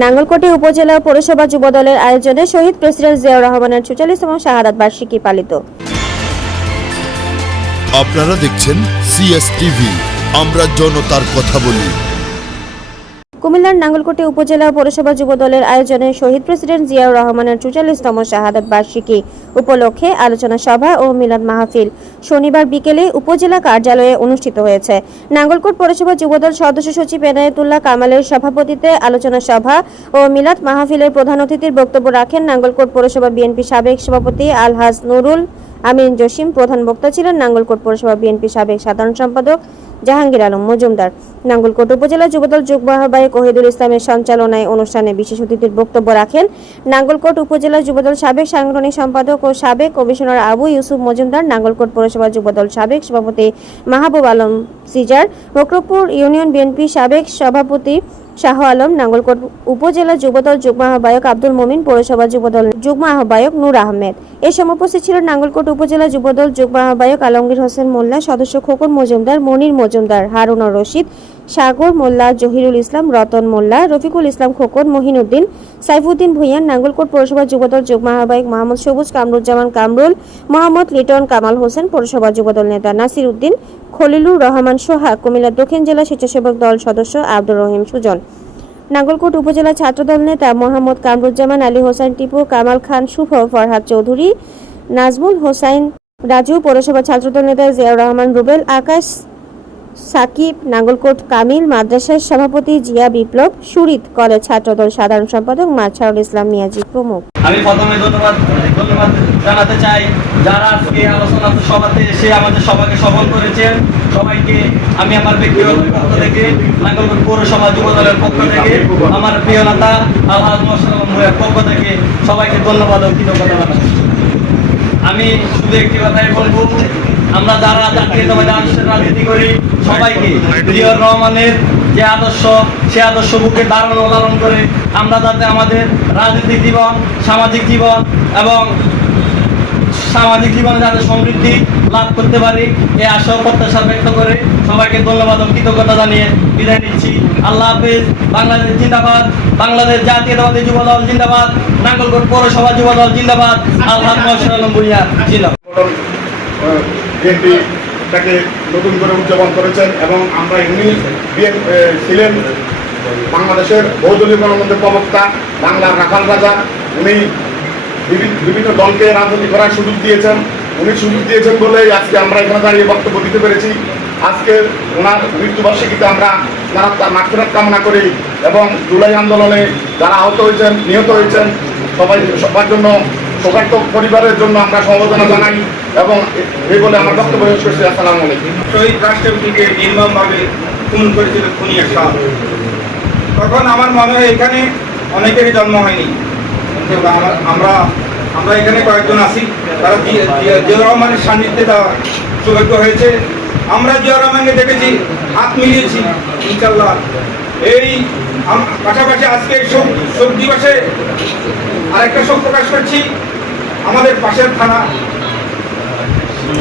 নাঙ্গলকোটে উপজেলা পৌরসভা যুব দলের আয়োজনে শহীদ প্রেসিডেন্ট জিয়াউর রহমানের চুয়াল্লিশতম শাহাদাত বার্ষিকী পালিত। আপনারা দেখছেন সিএস টিভি আমরা জনতার কথা বলি। কুমিল্লার নাঙ্গলকোটে উপজেলা পৌরসভা যুবদলের আয়োজনে শহীদ প্রেসিডেন্ট জিয়াউর রহমানের চুয়াল্লিশতম শাহাদত বার্ষিকী উপলক্ষে আলোচনা সভা ও মিলাদ মাহফিল শনিবার বিকেলে উপজেলা কার্যালয়ে অনুষ্ঠিত হয়েছে। নাঙ্গলকোট পৌরসভা যুবদল সদস্য সচিব এনায়েতুল্লাহ কামালের সভাপতিত্বে আলোচনা সভা ও মিলাদ মাহফিলের প্রধান অতিথির বক্তব্য রাখেন নাঙ্গলকোট পৌরসভা বিএনপি সাবেক সভাপতি আলহাজ নুরুল আমিন জসিম। প্রধান বক্তা ছিলেন নাঙ্গলকোট পৌরসভা বিএনপি সাবেক সাধারণ সম্পাদক জাহাঙ্গীর আলম মজুমদার। নাঙ্গলকোট উপজেলা যুবদল যুগ্ম আহ্বায়ক ওহিদুল ইসলামের সঞ্চালনায় অনুষ্ঠানে বিশেষ অতিথির বক্তব্য রাখেন নাঙ্গলকোট উপজেলা যুবদল সাবেক সাংগঠনিক সম্পাদক ও সাবেক কমিশনার আবু ইউসুফ মজুমদার, নাঙ্গলকোট পৌরসভা যুবদল সাবেক সভাপতি মাহবুব আলম সিজার মকরপুর ইউনিয়ন বিএনপি সাবেক সভাপতি শাহ আলম, নাঙ্গলকোট উপজেলা যুবদল যুগ্ম আহ্বায়ক আব্দুল মমিন, পৌরসভা যুবদল যুগ্ম আহ্বায়ক নূর আহমেদ। এ সময় উপস্থিত ছিলেন নাঙ্গলকোট উপজেলা যুবদল যুগ্ম আহ্বায়ক আলমগীর হোসেন মোল্লা, সদস্য খোকন মজুমদার, মনির মজুমদার। হারুনর রশিদ, সাগর মোল্লা, জহিরুল ইসলাম, রতন মোল্লা, রফিকুল ইসলাম খোকন, মহিনুদ্দিন, সাইফুদ্দিন ভুইয়ান নাঙ্গলকোট পৌরসভা যুবদল যুগ্ম আহ্বায়ক মোহাম্মদ সবুজ, কামরুজ্জামান কামরুল, মোহাম্মদ লিটন কামাল হোসেন পৌরসভা যুবদল নেতা নাসির উদ্দিন খলিলুর রহমান সোহাগ কুমিল্লা দক্ষিণ জেলা স্বেচ্ছাসেবক দল সদস্য আব্দুর রহিম সুজন। নাঙ্গলকোট উপজেলা ছাত্রদল নেতা মোহাম্মদ কামরুজ্জামান, আলী হোসেন টিপু, কামাল খান, শুভ, ফরহাদ চৌধুরী, নাজমুল হোসাইন রাজু, পৌরসভা ছাত্রদল নেতা জিয়াউর রহমান রুবেল, আকাশ সাকিব নাঙ্গলকোট কামিল, মাদ্রাসার সভাপতি জিয়া বিপ্লব, সুরিত কলেজ ছাত্রদল সাধারণ সম্পাদক মাছারুল ইসলাম মিয়াজি প্রমুখ। আমি প্রথমে ধন্যবাদ ধন্যবাদ জানাতে চাই, যারা আজকে আলোচনা সভাতে এসে আমাদের সভাকে সফল করেছেন, সবাইকে আমি আমার ব্যক্তিগত পক্ষ থেকে নাঙ্গলকোট পৌরসভা যুব দলের পক্ষ থেকে, আমার প্রিয় নেতা আলহাজ ভূঁইয়ার পক্ষ থেকে সবাইকে ধন্যবাদ ও কৃতজ্ঞতা জানাচ্ছি। আমি শুধু একটি কথাই বলব আমরা যারা জাতীয় রাজনীতি করি, সবাইকে জিয়র রহমানের যে আদর্শ, সে আদর্শ বুকে দারুণ লালন করে আমরা যাতে আমাদের রাজনৈতিক জীবন, সামাজিক জীবন এবং সামাজিক জীবনে যাতে সমৃদ্ধি লাভ করতে পারি এই আশা প্রত্যাশা ব্যক্ত করে সবাইকে ধন্যবাদ ও কৃতজ্ঞতা জানিয়ে বিদায় নিচ্ছি। আল্লাহ হাফেজ, বাংলাদেশ জিন্দাবাদ, বাংলাদেশ জাতীয়তাবাদী যুব দল জিন্দাবাদ নাঙ্গলকোট পৌরসভা যুব দল জিন্দাবাদ আল্লাহ মহসিন ভুইয়া জিন্দাবাদ। বিএনপি তাকে নতুন করে উদযাপন করেছেন এবং আমরা বিএন ছিলেন বাংলাদেশের বহুদলীয় গণতন্ত্রের প্রবক্তা বাংলার রাখাল রাজা। উনি বিভি- বিভিন্ন দলকে রাজনীতি করার সুযোগ দিয়েছেন। উনি সুযোগ দিয়েছেন বলেই আজকে আমরা এখানে দাঁড়িয়ে বক্তব্য দিতে পেরেছি। আজকে ওনার মৃত্যুবার্ষিকীতে আমরা তারা তার মাগফিরাত কামনা করি এবং জুলাই আন্দোলনে যারা আহত হয়েছেন, নিহত হয়েছেন, সবাই, সবার জন্য শোকার্ত পরিবারের জন্য আমরা সমবেদনা জানাই এবং এই বলে আমার বক্তব্য শেষ করছি। আসসালামু আলাইকুম। শহীদ রাষ্ট্রপতিকে নির্মমভাবে খুন করেছিল খুনি একটা তখন আমার মনে হয় এখানে অনেকেরই জন্ম হয়নি। আমরা- আমরা এখানে কয়েকজন আছি। তারা জি- জি- রহমানের সান্নিধ্যে দেওয়া সৌভাগ্য হয়েছে। আমরা জিয়াউর রহমানকে দেখেছি, হাত মিলিয়েছি, ইনশাল্লাহ। এই পাশাপাশি আজকে শোক দিবসে আরেকটা শোক প্রকাশ করছি। আমাদের পাশের থানা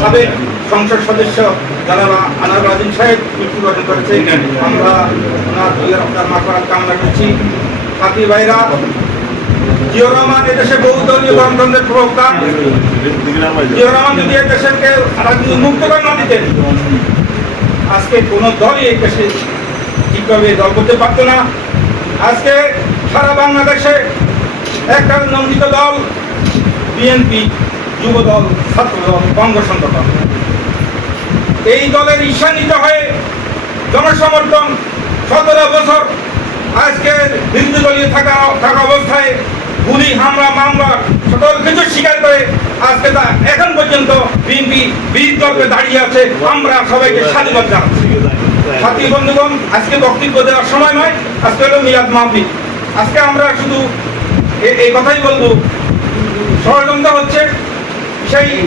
সাবেক সংসদ সদস্য জানাবা আনার আজিম সাহেব মৃত্যুবরণ করেছে। আমরা ওনার আপনার মাফারাত কামনা করছি। সাথী ভাইরা জিও রহমান এদেশে বহুদলীয় গণতন্ত্রের প্রবক্তা। জিও রহমান যদি মুক্ত করে না দিতেন, আজকে কোনো দলই এই দেশে ঠিকভাবে দল করতে পারতো না। আজকে সারা বাংলাদেশে একটা নন্দিত দল, বিএনপি যুব দল ছাত্র দল বঙ্গ সংগঠন এই দলের ঈর্ষান্বিত হয়ে জনসমর্থন সতেরো বছর আজকে বিরোধী দলীয় থাকা থাকা অবস্থায় গুলি, হামলা, মামলা সকল কিছু স্বীকার করে আজকে তা এখন পর্যন্ত বিএনপি বীর দলকে দাঁড়িয়ে আছে। আমরা সবাইকে স্বাধীনতা জানাচ্ছি। সাথী বন্ধুগণ, আজকে বক্তব্য দেওয়ার সময় নয়, আজকে হলো মিলাদ মাহফিল আজকে আমরা শুধু এই কথাই বলব। ষড়যন্ত্র হচ্ছে সেই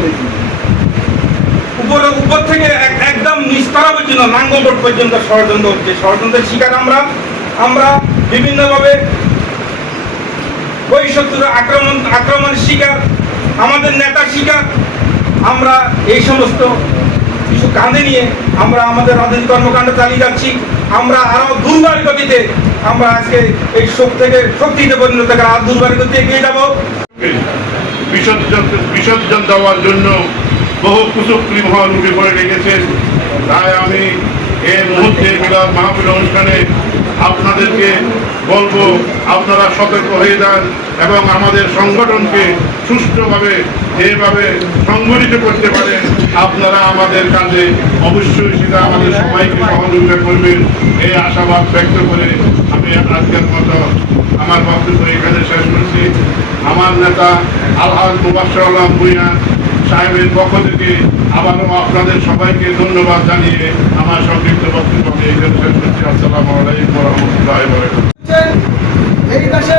উপরে, উপর থেকে এক- একদম নিস্তরা পর্যন্ত নাঙ্গলকোট পর্যন্ত ষড়যন্ত্র হচ্ছে। ষড়যন্ত্রের শিকার আমরা। আমরা বিভিন্নভাবে ওই শত্রুর আক্রমণ, আক্রমণের শিকার, আমাদের নেতার শিকার। আমরা এই সমস্ত কিছু কাঁধে নিয়ে আমরা আমাদের রাজনৈতিক কর্মকাণ্ড চালিয়ে যাচ্ছি। আমরা আরও দুর্বার গতিতে আমরা আজকে এই শোক থেকে, শক্তিতে পরিণত করে আর দুর্বার গতিতে এগিয়ে যাব। বিসর্জন বিসর্জন দেওয়ার জন্য বহু কুচক্রি মহারূপে পড়ে রেখেছেন। তাই আমি এই মুহূর্তে মিলাদ মাহফিল অনুষ্ঠানে আপনাদেরকে বলব, আপনারা সতর্ক হয়ে যান এবং আমাদের সংগঠনকে সুষ্ঠুভাবে যেভাবে সংগঠিত করতে পারেন, আপনারা আমাদের কাজে অবশ্যই সেটা আমাদের সবাইকে সহযোগিতা করবেন। এই আশাবাদ ব্যক্ত করে আমি আজকের মতো আমার বক্তব্য এখানে শেষ করছি। আমার নেতা আলহাজ মুবাসর আলম ভুইয়া সাহেবের পক্ষ থেকে আবারও আপনাদের সবাইকে ধন্যবাদ জানিয়ে আমার সংক্ষিপ্ত বক্তব্য এখানে শেষ করছি। আসসালামু আলাইকুম রহমতুল্লাহ। এই দেশে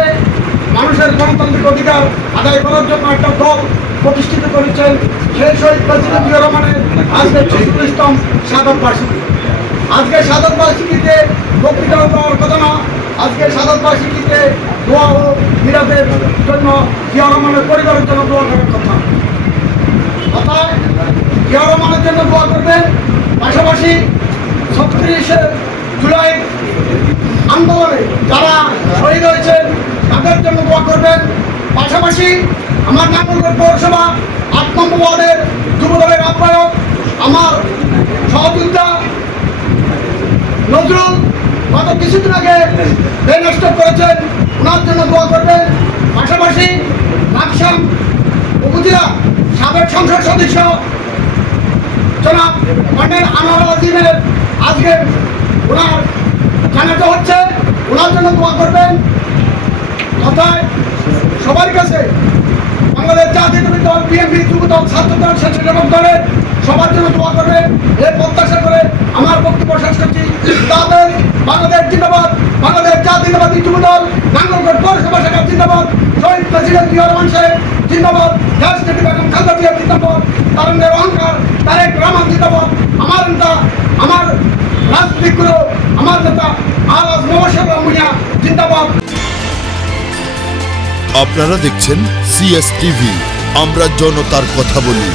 মানুষের গণতান্ত্রিক অধিকার আদায় করার জন্য একটা দল প্রতিষ্ঠিত করেছেন, সেই শহীদ প্রেসিডেন্ট জিয়া রহমানের। আজকে ছেচল্লিশতম সাধক বার্ষিকী। আজকে সাধক বার্ষিকীতে বক্তৃতা দেওয়ার কথা না, আজকে সাধক বার্ষিকীতে দোয়া ও মিরাদের জন্য জিয়া রহমানের পরিবারের জন্য দোয়া করার কথা। অর্থাৎ জিয়া রহমানের জন্য দোয়া করবেন, পাশাপাশি ছত্রিশে জুলাই আন্দোলনে যারা শহীদ হয়েছেন, তাদের জন্য দোয়া করবেন। পাশাপাশি আমার নাঙ্গলকোট পৌরসভা আট নম্বর ওয়ার্ডের যুবদলের আহ্বায়ক, আমার সহযোদ্ধা নজরুল, গত কিছুদিন আগে ব্রেন স্ট্রোক করেছেন, ওনার জন্য দোয়া করবেন। পাশাপাশি লাকসাম উপজেলা সাবেক সংসদ সদস্য, জনাব কর্নেল আনোয়ার আজকে ওনার জানাতে হচ্ছে, ওনার জন্য দোয়া করবেন। কথায় সবার কাছে বাংলাদেশ জাতীয়তাবাদী দল, বিএনপি, যুব দল, ছাত্র স্বেচ্ছাসেবক দলের সবার জন্য দোয়া করবেন। এই প্রত্যাশা করে আমার বক্তব্য শেষ করছি। তাদের বাংলাদেশ জিন্দাবাদ, বাংলাদেশ জাতীয়তাবাদী যুব দল, নাঙ্গলকোট পৌরসভা শাখা জিন্দাবাদ, শহীদ প্রেসিডেন্ট জিয়া রহমান সাহেব জিন্দাবাদ নেত্রী বেগম খালেদা জিয়া জিন্দাবাদ তারুণ্যের অহংকার তারেক রহমান জিন্দাবাদ, আমার আমার আমার নেতা রহমিয়া জিন্দাবাদ। আপনারা দেখছেন সিএস টিভি আমরা জনতার কথা বলি।